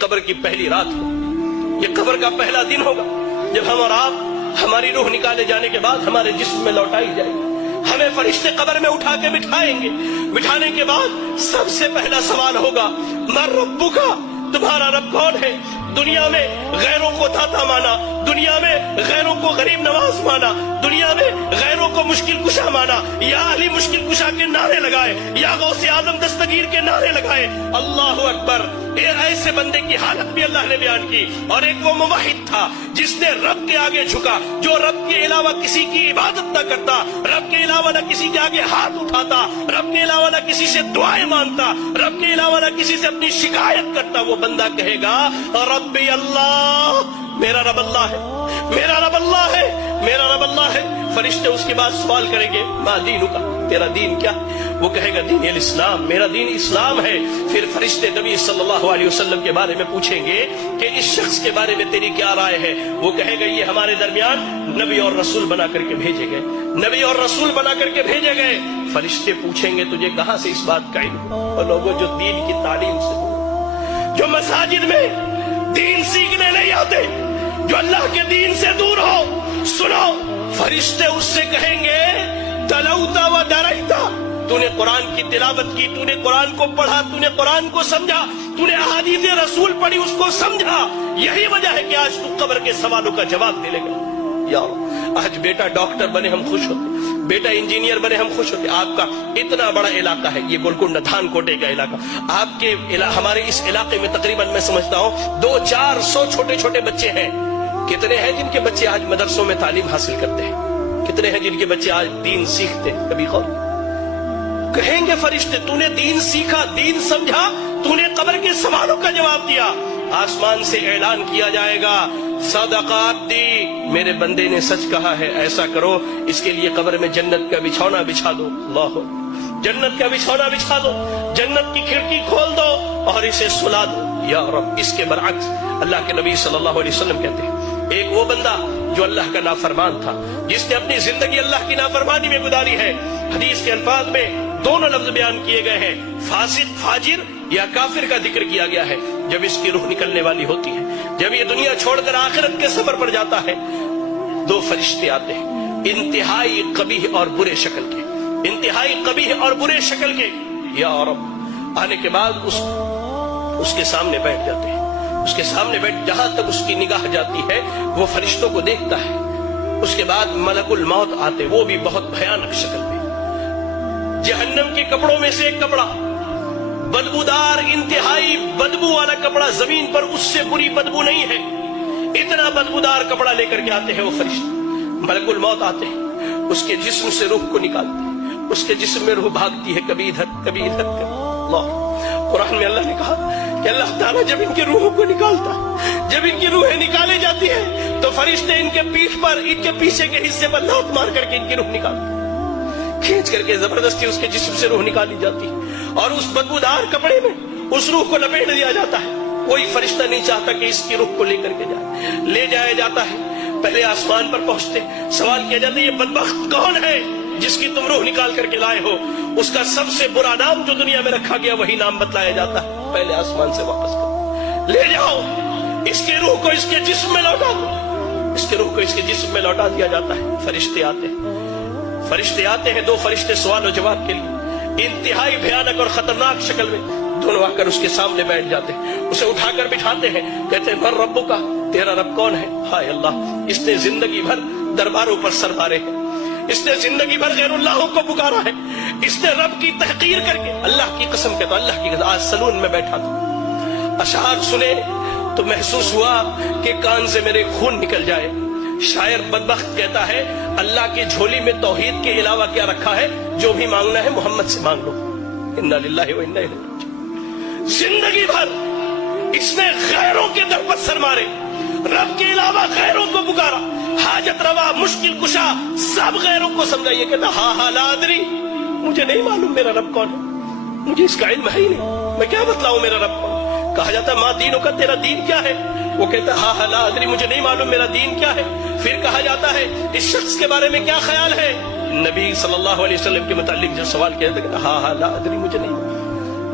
قبر کی پہلی رات ہو، یہ قبر کا پہلا دن ہوگا جب ہم اور آپ ہماری روح نکالے جانے کے بعد ہمارے جسم میں لوٹائی جائے گی۔ ہمیں فرشتے قبر میں اٹھا کے بٹھائیں گے۔ بٹھانے کے بعد سب سے پہلا سوال ہوگا من ربک، تمہارا رب کون ہے؟ دنیا میں غیروں کو داتا مانا، دنیا میں غیروں کو غریب نواز مانا، دنیا میں غیروں کو مشکل کشا مانا، یا علی مشکل کشا کے نعرے لگائے، یا غوث اعظم دستگیر کے نعرے لگائے۔ اللہ اکبر! ایسے بندے کی حالت بھی اللہ نے بیان کی۔ اور ایک وہ موحد تھا جس نے رب کے آگے جھکا، جو رب کے علاوہ کسی کی عبادت نہ کرتا، رب کے علاوہ نہ کسی کے آگے ہاتھ اٹھاتا، رب کے علاوہ نہ کسی سے دعائیں مانگتا، رب کے علاوہ نہ کسی سے اپنی شکایت کرتا۔ وہ بندہ کہے گا ربی اللہ، میرا رب اللہ ہے، میرا رب اللہ ہے، میرا رب اللہ ہے۔ فرشتے اس کے بعد سوال کریں گے ما دینک، تیرا دین کیا ہے؟ وہ کہے گا دین الاسلام، میرا دین اسلام ہے۔ پھر فرشتے نبی صلی اللہ علیہ وسلم کے بارے میں پوچھیں گے کہ اس شخص کے بارے میں تیری کیا رائے ہے؟ وہ کہے گا یہ ہمارے درمیان نبی اور رسول بنا کر کے بھیجے گئے، نبی اور رسول بنا کر کے بھیجے گئے۔ فرشتے پوچھیں گے تجھے کہاں سے اس بات کا علم؟ اور لوگوں جو دین کی تعلیم سے دور، جو مساجد میں دین سیکھنے نہیں آتے، جو اللہ کے دین سے دور ہو، سنو، فرشتے اس سے کہیں گے تلوتا و درائتا، تو نے قرآن کی تلاوت کی، تو نے قرآن کو پڑھا، تو نے قرآن کو سمجھا، تو نے احادیث رسول پڑھی، اس کو سمجھا۔ یہی وجہ ہے کہ آج تو قبر کے سوالوں کا جواب دے لے گا۔ یا آج بیٹا ڈاکٹر بنے ہم خوش ہوتے، بیٹا انجینئر بنے ہم خوش ہوتے۔ آپ کا اتنا بڑا علاقہ ہے یہ گولکنڈہ دھان کوٹے کا علاقہ، آپ کے ہمارے اس علاقے میں تقریباً میں سمجھتا ہوں 200-400 چھوٹے چھوٹے بچے ہیں۔ کتنے ہیں جن کے بچے آج مدرسوں میں تعلیم حاصل کرتے ہیں؟ کتنے ہیں جن کے بچے آج دین سیکھتے ہیں؟ کبھی غور کہیں گے فرشتے تو نے دین سیکھا، دین سمجھا، تو نے قبر کے سوالوں کا جواب دیا۔ آسمان سے اعلان کیا جائے گا صدق عبدی، میرے بندے نے سچ کہا ہے، ایسا کرو اس کے لیے قبر میں جنت کا بچھونا بچھا دو۔ اللہ، جنت کا بچھونا بچھا دو، جنت کی کھڑکی کھول دو اور اسے سلا دو۔ یا رب! اس کے برعکس اللہ کے نبی صلی اللہ علیہ وسلم کہتے ہیں ایک وہ بندہ جو اللہ کا نافرمان تھا، جس نے اپنی زندگی اللہ کی نافرمانی میں گزاری ہے۔ حدیث کے الفاظ میں دونوں لفظ بیان کیے گئے ہیں، فاسق، فاجر یا کافر کا ذکر کیا گیا ہے۔ جب اس کی روح نکلنے والی ہوتی ہے، جب یہ دنیا چھوڑ کر آخرت کے سفر پر جاتا ہے، 2 فرشتے آتے ہیں انتہائی قبیح اور برے شکل کے، انتہائی قبیح اور برے شکل کے۔ یا رب! آنے کے بعد اس کے سامنے بیٹھ جاتے ہیں، اس کے سامنے بیٹھ، جہاں تک اس کی نگاہ جاتی ہے وہ فرشتوں کو دیکھتا ہے۔ اس کے بعد ملک الموت آتے، وہ بھی بہت بھیانک شکل میں، جہنم کے کپڑوں میں سے ایک کپڑا، بدبودار، انتہائی بدبو والا کپڑا، زمین پر اس سے بری بدبو نہیں ہے، اتنا بدبودار کپڑا لے کر کے آتے ہیں وہ فرشتے۔ ملک الموت آتے ہیں، اس کے جسم سے روح کو نکالتے ہیں، اس کے جسم میں روح بھاگتی ہے، کبھی ادھر کبھی ادھر۔ اللہ، قرآن میں اللہ نے کہا کہ اللہ تعالیٰ جب ان کی روحوں کو نکالتا ہے، جب ان کی روحیں نکالے جاتی ہیں تو فرشتے ان کے پیٹھ پر، ان کے پیچھے کے حصے پر لات مار کر کے ان کی روح نکالتے ہیں، کھینچ کر کے زبردستی اس کے جسم سے روح نکالی جاتی ہے اور اس بدبودار کپڑے میں اس روح کو لپیٹ دیا جاتا ہے۔ کوئی فرشتہ نہیں چاہتا کہ اس کی روح کو لے کر کے جائے، لے جایا جاتا ہے۔ پہلے آسمان پر پہنچتے سوال کیا جاتا ہے یہ بدبخت کون ہے جس کی تم روح نکال کر کے لائے ہو؟ اس کا سب سے برا نام جو دنیا میں رکھا گیا وہی نام بتلایا جاتا ہے۔ پہلے آسمان سے واپس کرو، لے جاؤ اس کی روح کو، اس کے جسم میں لوٹا دو۔ اس کی روح کو اس کے جسم میں لوٹا دیا جاتا ہے۔ فرشتے آتے ہیں، فرشتے آتے ہیں، 2 فرشتے سوال و جواب کے لیے انتہائی بھیانک اور خطرناک شکل میں دونوں آ کر اس کے سامنے بیٹھ جاتے ہیں، اسے اٹھا کر بٹھاتے ہیں، کہتے ہیں من ربک کا، تیرا رب کون ہے؟ ہائے اللہ! اس نے زندگی بھر درباروں پر سر مارے ہیں، اس نے زندگی بھر غیر اللہوں کو پکارا ہے، اس نے رب کی تحقیر کر کے، اللہ کی قسم کہتا ہوں، اللہ کی قسم، آج سلون میں بیٹھا تھا، اشعار سنے تو محسوس ہوا کہ کان سے میرے خون نکل جائے۔ شاعر بدبخت کہتا ہے اللہ کی جھولی میں توحید کے علاوہ کیا رکھا ہے؟ جو بھی مانگنا ہے محمد سے مانگ لو۔ انا للہ و انا الیہ راجعون۔ زندگی بھر اس نے غیروں کے در پر سر مارے، رب کے علاوہ غیروں کو پکارا، حاجت روا، مشکل کشا، سب غیروں کو سمجھا۔ یہ کہتا ہاں لا ادری، مجھے نہیں معلوم میرا رب کون ہے، مجھے اس کا علم ہے ہی نہیں، میں کیا بتلاؤں میرا رب کون۔ کہا جاتا ماں دینوں کا، تیرا دین کیا ہے؟ وہ کہتا ہاں لا ادری، مجھے نہیں معلوم میرا دین کیا ہے۔ پھر کہا جاتا ہے اس شخص کے بارے میں کیا خیال ہے؟ نبی صلی اللہ علیہ وسلم کے متعلق جو سوال کیا جاتا ہے، ہاں لا ادری، مجھے نہیں،